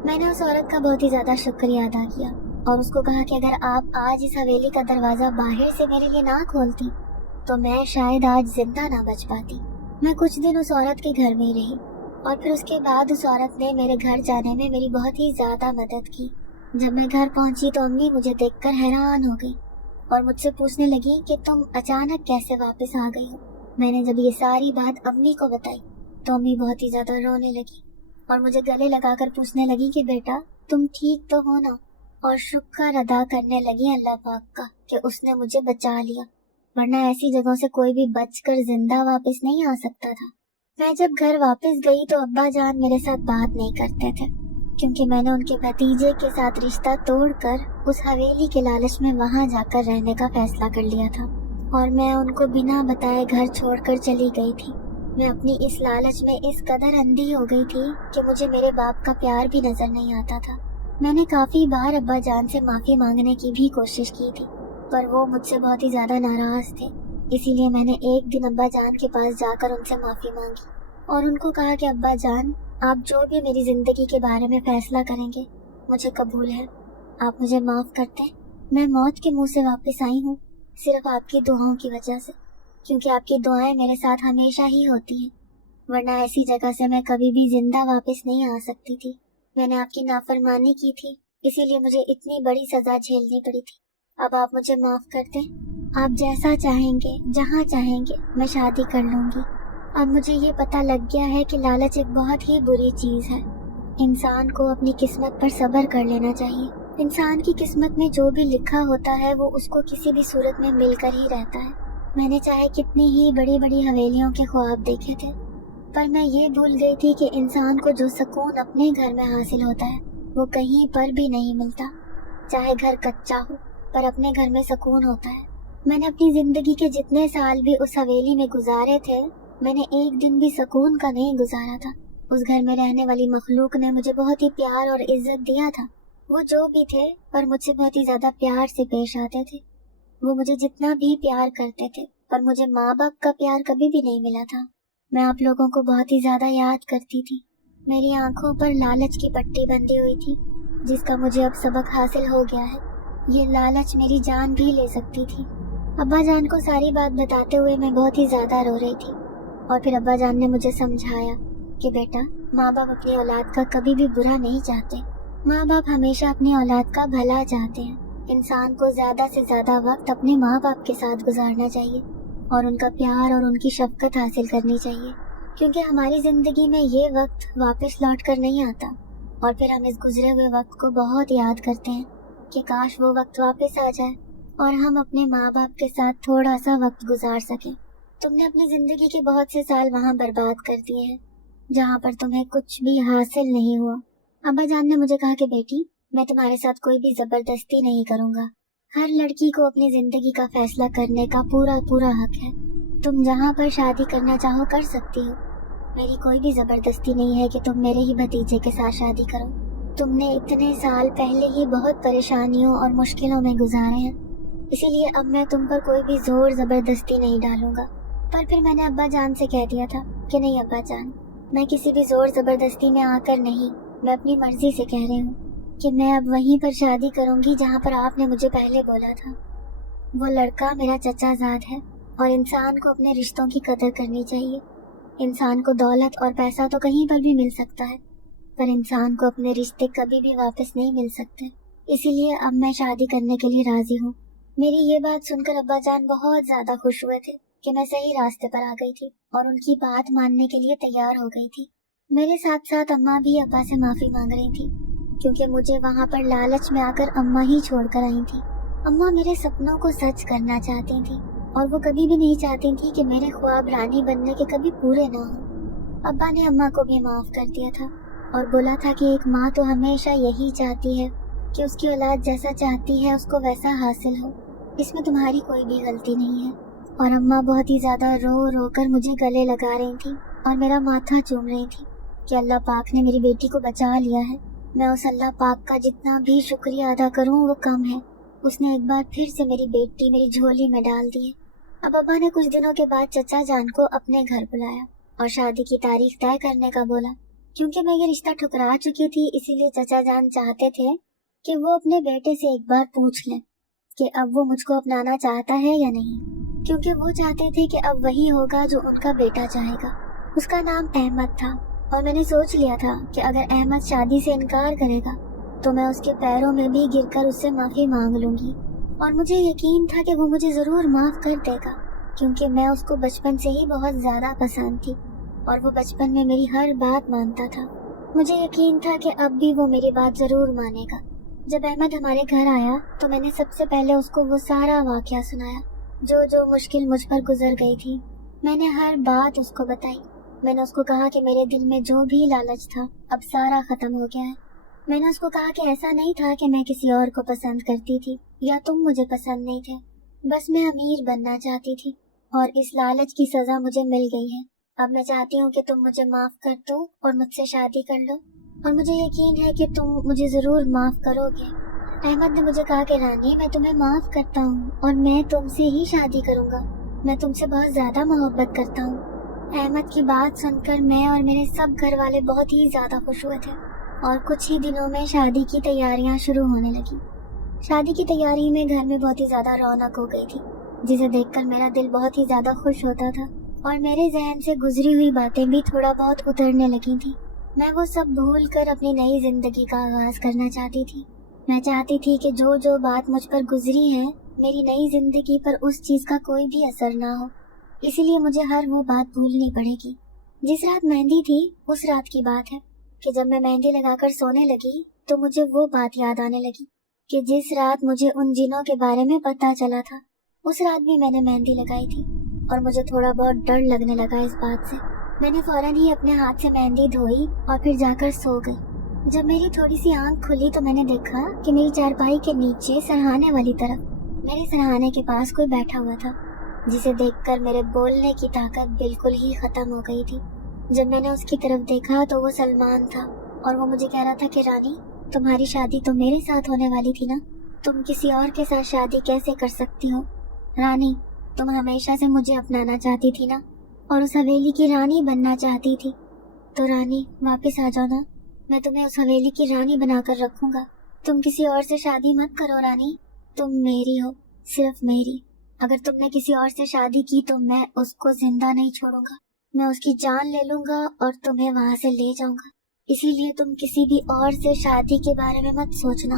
मैंने उस औरत का बहुत ही ज्यादा शुक्रिया अदा किया और उसको कहा कि अगर आप आज इस हवेली का दरवाजा बाहर से मेरे लिए ना खोलती तो मैं शायद आज जिंदा ना बच पाती। मैं कुछ दिन उस औरत के घर में ही रही और फिर उसके बाद उस औरत ने मेरे घर जाने में मेरी बहुत ही ज्यादा मदद की। जब मैं घर पहुंची तो अम्मी मुझे देखकर हैरान हो गई और मुझसे पूछने लगी कि तुम अचानक कैसे वापस आ गई हो। मैंने जब ये सारी बात अम्मी को बताई तो अम्मी बहुत ही ज्यादा रोने लगी और मुझे गले लगाकर पूछने लगी कि बेटा तुम ठीक तो हो ना, और शुक्र अदा करने लगी अल्लाह पाक का कि उसने मुझे बचा लिया, वरना ऐसी जगहों से कोई भी बचकर जिंदा वापस नहीं आ सकता था। मैं जब घर वापस गई तो अब्बा जान मेरे साथ बात नहीं करते थे क्योंकि मैंने उनके भतीजे के साथ रिश्ता तोड़कर उस हवेली के लालच में वहां जाकर रहने का फैसला कर लिया था और मैं उनको बिना बताए घर छोड़कर चली गई थी। मैं अपनी इस लालच में इस कदर अंधी हो गई थी कि मुझे मेरे बाप का प्यार भी नजर नहीं आता था। मैंने काफी बार अब्बा जान से माफी मांगने की भी कोशिश की थी पर वो मुझसे बहुत ही ज्यादा नाराज थे, इसीलिए मैंने एक दिन अब्बा जान के पास जाकर उनसे माफी मांगी और उनको कहा कि अब्बा जान आप जो भी मेरी जिंदगी के बारे में फैसला करेंगे मुझे कबूल है, आप मुझे माफ करते हैं। मैं मौत के मुंह से वापस आई हूँ सिर्फ आपकी दुआओं की वजह से, क्योंकि आपकी दुआएं मेरे साथ हमेशा ही होती हैं, वरना ऐसी जगह से मैं कभी भी जिंदा वापस नहीं आ सकती थी। मैंने आपकी नाफरमानी की थी इसीलिए मुझे इतनी बड़ी सजा झेलनी पड़ी थी। अब आप मुझे माफ कर दें, आप जैसा चाहेंगे जहाँ चाहेंगे मैं शादी कर लूंगी। अब मुझे ये पता लग गया है कि लालच एक बहुत ही बुरी चीज है। इंसान को अपनी किस्मत पर सब्र कर लेना चाहिए इंसान की किस्मत में जो भी लिखा होता है वो उसको किसी भी सूरत में मिलकर ही रहता है। मैंने चाहे कितनी ही बड़ी बड़ी हवेलियों के ख्वाब देखे थे, पर मैं ये भूल गई थी कि इंसान को जो सुकून अपने घर में हासिल होता है वो कहीं पर भी नहीं मिलता। चाहे घर कच्चा हो, पर अपने घर में सुकून होता है। मैंने अपनी जिंदगी के जितने साल भी उस हवेली में गुजारे थे, मैंने एक दिन भी सुकून का नहीं गुजारा था। उस घर में रहने वाली मखलूक ने मुझे बहुत ही प्यार और इज्जत दिया था। वो जो भी थे, पर मुझसे बहुत ही ज्यादा प्यार से पेश आते थे। वो मुझे जितना भी प्यार करते थे, पर मुझे माँ बाप का प्यार कभी भी नहीं मिला था। मैं आप लोगों को बहुत ही ज्यादा याद करती थी। मेरी आंखों पर लालच की पट्टी बंधी हुई थी, जिसका मुझे अब सबक हासिल हो गया है। ये लालच मेरी जान भी ले सकती थी। अब्बा जान को सारी बात बताते हुए मैं बहुत ही ज्यादा रो रही थी, और फिर अब्बा जान ने मुझे समझाया कि बेटा, माँ बाप अपनी औलाद का कभी भी बुरा नहीं चाहते। माँ बाप हमेशा अपनी औलाद का भला चाहते हैं। इंसान को ज्यादा से ज्यादा वक्त अपने माँ बाप के साथ गुजारना चाहिए और उनका प्यार और उनकी शफकत हासिल करनी चाहिए, क्योंकि हमारी जिंदगी में ये वक्त वापस लौट कर नहीं आता। और फिर हम इस गुजरे हुए वक्त को बहुत याद करते हैं कि काश वो वक्त वापस आ जाए और हम अपने माँ बाप के साथ थोड़ा सा वक्त गुजार सकें। तुमने अपनी जिंदगी के बहुत से साल वहाँ बर्बाद कर दिए हैं, जहाँ पर तुम्हें कुछ भी हासिल नहीं हुआ। अब्बा जान ने मुझे कहा कि बेटी, मैं तुम्हारे साथ कोई भी जबरदस्ती नहीं करूँगा। हर लड़की को अपनी जिंदगी का फैसला करने का पूरा पूरा हक है। तुम जहाँ पर शादी करना चाहो कर सकती हो। मेरी कोई भी जबरदस्ती नहीं है कि तुम मेरे ही भतीजे के साथ शादी करो। तुमने इतने साल पहले ही बहुत परेशानियों और मुश्किलों में गुजारे हैं, इसीलिए अब मैं तुम पर कोई भी जोर जबरदस्ती नहीं डालूंगा। पर फिर मैंने अब्बा जान से कह दिया था कि नहीं अब्बा जान, मैं किसी भी जोर जबरदस्ती में आकर नहीं, मैं अपनी मर्जी से कह रही हूँ कि मैं अब वहीं पर शादी करूंगी जहाँ पर आपने मुझे पहले बोला था। वो लड़का मेरा चचाजाद है, और इंसान को अपने रिश्तों की कदर करनी चाहिए। इंसान को दौलत और पैसा तो कहीं पर भी मिल सकता है, पर इंसान को अपने रिश्ते कभी भी वापस नहीं मिल सकते। इसीलिए अब मैं शादी करने के लिए राजी हूँ। मेरी ये बात सुनकर अब्बा जान बहुत ज्यादा खुश हुए थे कि मैं सही रास्ते पर आ गई थी और उनकी बात मानने के लिए तैयार हो गई थी। मेरे साथ साथ अम्मा भी अब्बा से माफी मांग रही थी, क्योंकि मुझे वहाँ पर लालच में आकर अम्मा ही छोड़कर आई थी। अम्मा मेरे सपनों को सच करना चाहती थी, और वो कभी भी नहीं चाहती थी कि मेरे ख्वाब रानी बनने के कभी पूरे ना हो। अब्बा ने अम्मा को भी माफ कर दिया था और बोला था कि एक माँ तो हमेशा यही चाहती है कि उसकी औलाद जैसा चाहती है उसको वैसा हासिल हो। इसमें तुम्हारी कोई भी गलती नहीं है। और अम्मा बहुत ही ज्यादा रो रो कर मुझे गले लगा रही थी और मेरा माथा चूम रही थी कि अल्लाह पाक ने मेरी बेटी को बचा लिया है। मैं उस अल्लाह पाक का जितना भी शुक्रिया अदा करूं वो कम है। उसने एक बार फिर से मेरी बेटी मेरी झोली में डाल दी है। अब अब्बा ने कुछ दिनों के बाद चचा जान को अपने घर बुलाया और शादी की तारीख तय करने का बोला। क्योंकि मैं ये रिश्ता ठुकरा चुकी थी, इसीलिए चचा जान चाहते थे कि वो अपने बेटे से एक बार पूछ लें कि अब वो मुझको अपनाना चाहता है या नहीं, क्योंकि वो चाहते थे कि अब वही होगा जो उनका बेटा चाहेगा। उसका नाम अहमद था, और मैंने सोच लिया था कि अगर अहमद शादी से इनकार करेगा तो मैं उसके पैरों में भी गिरकर उससे माफी मांग लूंगी। और मुझे यकीन था कि वो मुझे जरूर माफ कर देगा, क्योंकि मैं उसको बचपन से ही बहुत ज्यादा पसंद थी और वो बचपन में मेरी हर बात मानता था। मुझे यकीन था कि अब भी वो मेरी बात जरूर मानेगा। जब अहमद हमारे घर आया तो मैंने सबसे पहले उसको वो सारा वाकया सुनाया, जो जो मुश्किल मुझ पर गुजर गई थी। मैंने हर बात उसको बताई। मैंने उसको कहा कि मेरे दिल में जो भी लालच था अब सारा खत्म हो गया है। मैंने उसको कहा कि ऐसा नहीं था कि मैं किसी और को पसंद करती थी या तुम मुझे पसंद नहीं थे, बस मैं अमीर बनना चाहती थी और इस लालच की सजा मुझे मिल गई है। अब मैं चाहती हूँ कि तुम मुझे माफ कर दो और मुझसे शादी कर लो, और मुझे यकीन है कि तुम मुझे जरूर माफ करोगे। अहमद ने मुझे कहा कि रानी, मैं तुम्हें माफ करता हूँ और मैं तुमसे ही शादी करूँगा। मैं तुमसे बहुत ज्यादा मोहब्बत करता हूँ। अहमद की बात सुनकर मैं और मेरे सब घर वाले बहुत ही ज्यादा खुश हुए थे, और कुछ ही दिनों में शादी की तैयारियां शुरू होने लगी। शादी की तैयारी में घर में बहुत ही ज्यादा रौनक हो गई थी, जिसे देखकर मेरा दिल बहुत ही ज्यादा खुश होता था और मेरे जहन से गुजरी हुई बातें भी थोड़ा बहुत उतरने लगी थी। मैं वो सब भूल कर अपनी नई जिंदगी का आगाज करना चाहती थी। मैं चाहती थी कि जो जो बात मुझ पर गुजरी है, मेरी नई जिंदगी पर उस चीज का कोई भी असर ना हो। इसीलिए मुझे हर वो बात भूलनी पड़ेगी। जिस रात मेहंदी थी उस रात की बात है कि जब मैं मेहंदी लगाकर सोने लगी तो मुझे वो बात याद आने लगी कि जिस रात मुझे उन जिनों के बारे में पता चला था, उस रात भी मैंने मेहंदी लगाई थी और मुझे थोड़ा बहुत डर लगने लगा इस बात से। मैंने फौरन ही अपने हाथ से मेहंदी धोई और फिर जाकर सो गई। जब मेरी थोड़ी सी आंख खुली तो मैंने देखा कि मेरी चारपाई के नीचे सरहाने वाली तरफ मेरे सरहाने के पास कोई बैठा हुआ था, जिसे देखकर मेरे बोलने की ताकत बिल्कुल ही खत्म हो गई थी। जब मैंने उसकी तरफ देखा तो वो सलमान था और वो मुझे कह रहा था कि रानी, तुम्हारी शादी तो मेरे साथ होने वाली थी ना, तुम किसी और के साथ शादी कैसे कर सकती हो? रानी, तुम हमेशा से मुझे अपनाना चाहती थी ना और उस हवेली की रानी बनना चाहती थी, तो रानी वापस आ जाओ ना, मैं तुम्हें उस हवेली की रानी बनाकर रखूंगा। तुम किसी और से शादी मत करो रानी, तुम मेरी हो, सिर्फ मेरी। अगर तुमने किसी और से शादी की तो मैं उसको जिंदा नहीं छोड़ूंगा, मैं उसकी जान ले लूंगा और तुम्हें वहां से ले जाऊंगा। इसीलिए तुम किसी भी और से शादी के बारे में मत सोचना।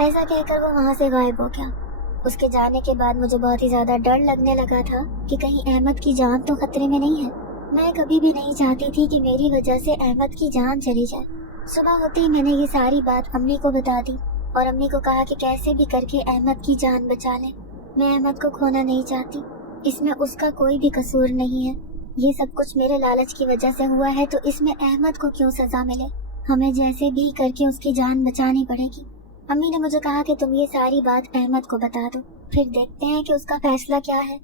ऐसा कहकर वो वहां से गायब हो गया। उसके जाने के बाद मुझे बहुत ही ज्यादा डर लगने लगा था कि कहीं अहमद की जान तो खतरे में नहीं है। मैं कभी भी नहीं चाहती थी कि मेरी वजह से अहमद की जान चली जाए। सुबह होते ही मैंने ये सारी बात अम्मी को बता दी और अम्मी को कहा कि कैसे भी करके अहमद की जान बचा ले। मैं अहमद को खोना नहीं चाहती, इसमें उसका कोई भी कसूर नहीं है। ये सब कुछ मेरे लालच की वजह से हुआ है, तो इसमें अहमद को क्यों सजा मिले? हमें जैसे भी करके उसकी जान बचानी पड़ेगी। अम्मी ने मुझे कहा कि तुम ये सारी बात अहमद को बता दो, फिर देखते हैं कि उसका फैसला क्या है।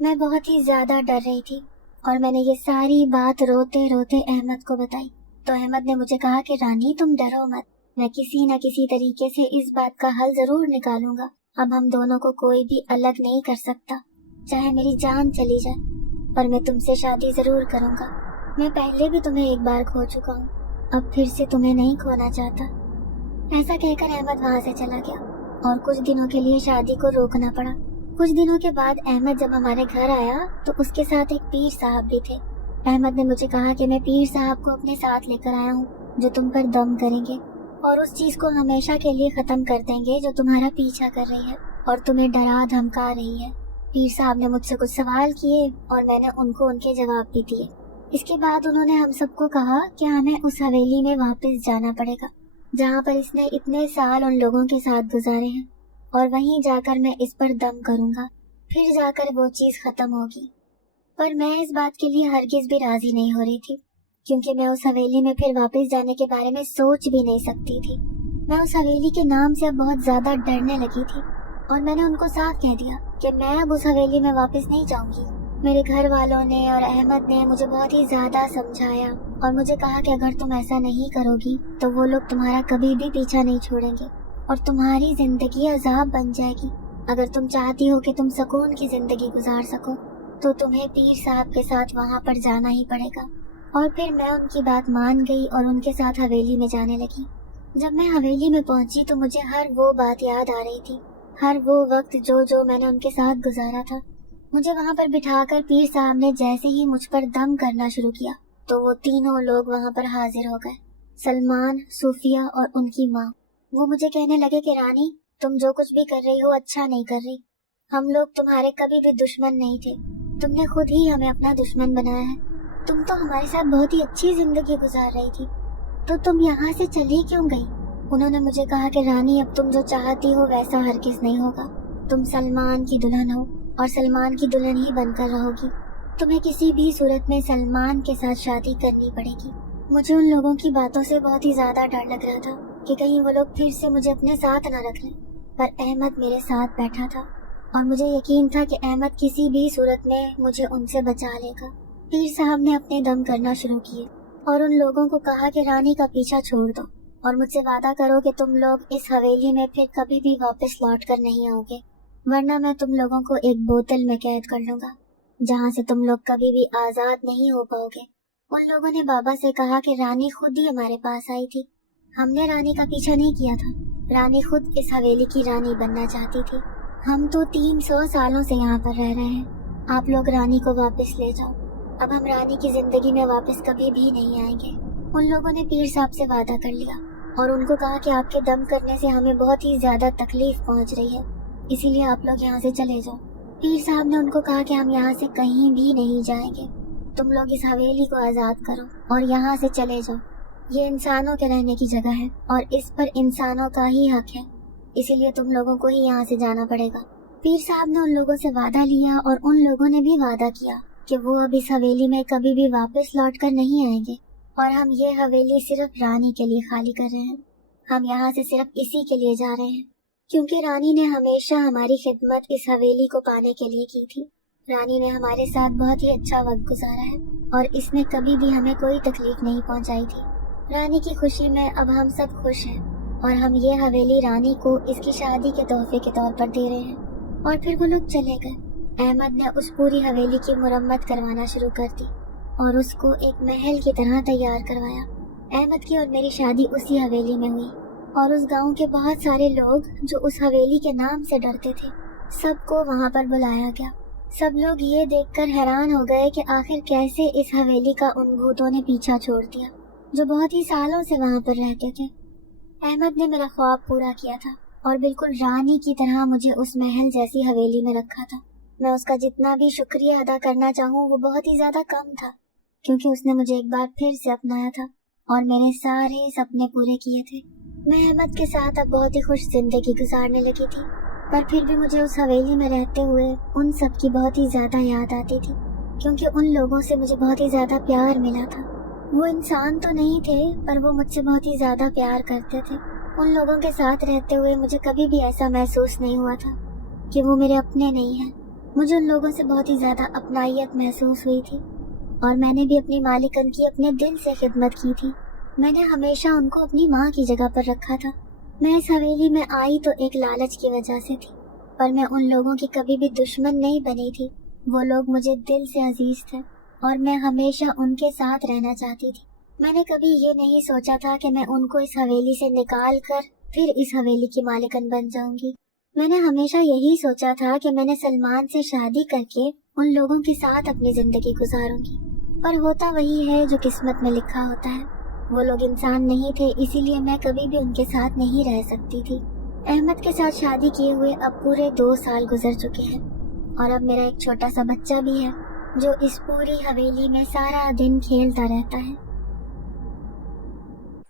मैं बहुत ही ज्यादा डर रही थी और मैंने ये सारी बात रोते रोते अहमद को बताई। तो अहमद ने मुझे कहा कि रानी, तुम डरो मत, मैं किसी न किसी तरीके से इस बात का हल जरूर निकालूंगा। अब हम दोनों को कोई भी अलग नहीं कर सकता, चाहे मेरी जान चली जाए, पर मैं तुमसे शादी जरूर करूंगा। मैं पहले भी तुम्हें एक बार खो चुका हूँ, अब फिर से तुम्हें नहीं खोना चाहता। ऐसा कहकर अहमद वहाँ से चला गया और कुछ दिनों के लिए शादी को रोकना पड़ा। कुछ दिनों के बाद अहमद जब हमारे घर आया तो उसके साथ एक पीर साहब भी थे। अहमद ने मुझे कहा कि मैं पीर साहब को अपने साथ लेकर आया हूँ जो तुम पर दम करेंगे और उस चीज को हमेशा के लिए खत्म कर देंगे जो तुम्हारा पीछा कर रही है और तुम्हें डरा धमका रही है। पीर साहब ने मुझसे कुछ सवाल किए और मैंने उनको उनके जवाब भी दिए। इसके बाद उन्होंने हम सबको कहा कि हमें उस हवेली में वापस जाना पड़ेगा जहाँ पर इसने इतने साल उन लोगों के साथ गुजारे हैं, और वहीं जाकर मैं इस पर दम करूंगा, फिर जाकर वो चीज खत्म होगी। पर मैं इस बात के लिए हरगिज भी राजी नहीं हो रही थी, क्योंकि मैं उस हवेली में फिर वापस जाने के बारे में सोच भी नहीं सकती थी। मैं उस हवेली के नाम से अब बहुत ज्यादा डरने लगी थी और मैंने उनको साफ कह दिया कि मैं अब उस हवेली में वापस नहीं जाऊंगी। मेरे घर वालों ने और अहमद ने मुझे बहुत ही ज्यादा समझाया और मुझे कहा कि अगर तुम ऐसा नहीं करोगी तो वो लोग तुम्हारा कभी भी पीछा नहीं छोड़ेंगे और तुम्हारी जिंदगी अजाब बन जाएगी। अगर तुम चाहती हो कि तुम सुकून की जिंदगी गुजार सको तो तुम्हें पीर साहब के साथ वहाँ पर जाना ही पड़ेगा। और फिर मैं उनकी बात मान गई और उनके साथ हवेली में जाने लगी। जब मैं हवेली में पहुंची तो मुझे हर वो बात याद आ रही थी, हर वो वक्त जो मैंने उनके साथ गुजारा था। मुझे वहाँ पर बिठाकर पीर साहब ने जैसे ही मुझ पर दम करना शुरू किया तो वो तीनों लोग वहाँ पर हाजिर हो गए, सलमान, सूफिया और उनकी माँ। वो मुझे कहने लगे कि रानी, तुम जो कुछ भी कर रही हो अच्छा नहीं कर रही। हम लोग तुम्हारे कभी भी दुश्मन नहीं थे, तुमने खुद ही हमें अपना दुश्मन बनाया है। तुम तो हमारे साथ बहुत ही अच्छी जिंदगी गुजार रही थी, तो तुम यहाँ से चली क्यों गई? उन्होंने मुझे कहा कि रानी, अब तुम जो चाहती हो वैसा हरगिज नहीं होगा। तुम सलमान की दुल्हन हो और सलमान की दुल्हन ही बनकर रहोगी। तुम्हें किसी भी सूरत में सलमान के साथ शादी करनी पड़ेगी। मुझे उन लोगों की बातों से बहुत ही ज्यादा डर लग रहा था कि कहीं वो लोग फिर से मुझे अपने साथ न रख लें, पर अहमद मेरे साथ बैठा था और मुझे यकीन था कि अहमद किसी भी सूरत में मुझे उनसे बचा लेगा। पीर साहब ने अपने दम करना शुरू किए और उन लोगों को कहा कि रानी का पीछा छोड़ दो और मुझसे वादा करो कि तुम लोग इस हवेली में फिर कभी भी वापस लौट कर नहीं आओगे, वरना मैं तुम लोगों को एक बोतल में कैद कर लूंगा जहाँ से तुम लोग कभी भी आजाद नहीं हो पाओगे। उन लोगों ने बाबा से कहा कि रानी खुद ही हमारे पास आई थी, हमने रानी का पीछा नहीं किया था, रानी खुद इस हवेली की रानी बनना चाहती थी। हम तो 300 सालों से यहाँ पर रह रहे हैं, आप लोग रानी को वापस ले जाओ, अब हम रानी की जिंदगी में वापस कभी भी नहीं आएंगे। उन लोगों ने पीर साहब से वादा कर लिया और उनको कहा कि आपके दम करने से हमें बहुत ही ज्यादा तकलीफ पहुंच रही है, इसीलिए आप लोग यहाँ से चले जाओ। पीर साहब ने उनको कहा कि हम यहाँ से कहीं भी नहीं जाएंगे, तुम लोग इस हवेली को आजाद करो और यहाँ से चले जाओ। ये इंसानों के रहने की जगह है और इस पर इंसानों का ही हक है। इसीलिए तुम लोगों को ही यहाँ से जाना पड़ेगा। पीर साहब ने उन लोगों से वादा लिया और उन लोगों ने भी वादा किया कि वो अब इस हवेली में कभी भी वापस लौट कर नहीं आएंगे और हम ये हवेली सिर्फ रानी के लिए खाली कर रहे हैं। हम यहाँ से सिर्फ इसी के लिए जा रहे हैं क्योंकि रानी ने हमेशा हमारी खिदमत इस हवेली को पाने के लिए की थी। रानी ने हमारे साथ बहुत ही अच्छा वक्त गुजारा है और इसने कभी भी हमें कोई तकलीफ नहीं पहुंचाई थी। रानी की खुशी में अब हम सब खुश हैं और हम ये हवेली रानी को इसकी शादी के तोहफे के तौर पर दे रहे हैं। और फिर वो लोग चले गए। अहमद ने उस पूरी हवेली की मुरम्मत करवाना शुरू कर दी और उसको एक महल की तरह तैयार करवाया। अहमद की और मेरी शादी उसी हवेली में हुई और उस गांव के बहुत सारे लोग जो उस हवेली के नाम से डरते थे, सबको वहां पर बुलाया गया। सब लोग ये देखकर हैरान हो गए कि आखिर कैसे इस हवेली का उन भूतों ने पीछा छोड़ दिया जो बहुत ही सालों से वहां पर रहते थे। अहमद ने मेरा ख्वाब पूरा किया था और बिल्कुल रानी की तरह मुझे उस महल जैसी हवेली में रखा था। मैं उसका जितना भी शुक्रिया अदा करना चाहूँ वो बहुत ही ज्यादा कम था क्योंकि उसने मुझे एक बार फिर से अपनाया था और मेरे सारे सपने पूरे किए थे। मैं अहमद के साथ अब बहुत ही खुश जिंदगी गुजारने लगी थी, पर फिर भी मुझे उस हवेली में रहते हुए उन सब की बहुत ही ज्यादा याद आती थी क्योंकि उन लोगों से मुझे बहुत ही ज्यादा प्यार मिला था। वो इंसान तो नहीं थे पर वो मुझसे बहुत ही ज्यादा प्यार करते थे। उन लोगों के साथ रहते हुए मुझे कभी भी ऐसा महसूस नहीं हुआ था कि वो मेरे अपने नहीं हैं। मुझे उन लोगों से बहुत ही ज्यादा अपनाइयत महसूस हुई थी और मैंने भी अपनी मालिकन की अपने दिल से खिदमत की थी। मैंने हमेशा उनको अपनी माँ की जगह पर रखा था। मैं इस हवेली में आई तो एक लालच की वजह से थी, पर मैं उन लोगों की कभी भी दुश्मन नहीं बनी थी। वो लोग मुझे दिल से अजीज थे और मैं हमेशा उनके साथ रहना चाहती थी। मैंने कभी ये नहीं सोचा था कि मैं उनको इस हवेली से निकाल कर फिर इस हवेली की मालिकन बन जाऊंगी। मैंने हमेशा यही सोचा था कि मैंने सलमान से शादी करके उन लोगों के साथ अपनी जिंदगी गुजारूंगी, पर होता वही है जो किस्मत में लिखा होता है। वो लोग इंसान नहीं थे, इसीलिए मैं कभी भी उनके साथ नहीं रह सकती थी। अहमद के साथ शादी किए हुए अब पूरे 2 साल गुजर चुके हैं और अब मेरा एक छोटा सा बच्चा भी है जो इस पूरी हवेली में सारा दिन खेलता रहता है।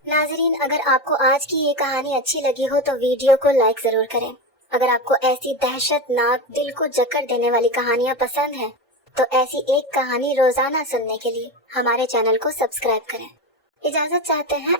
नाजरीन, अगर आपको आज की ये कहानी अच्छी लगी हो तो वीडियो को लाइक जरूर करें। अगर आपको ऐसी दहशतनाक दिल को जकड़ देने वाली कहानियाँ पसंद हैं तो ऐसी एक कहानी रोजाना सुनने के लिए हमारे चैनल को सब्सक्राइब करें। इजाजत चाहते हैं।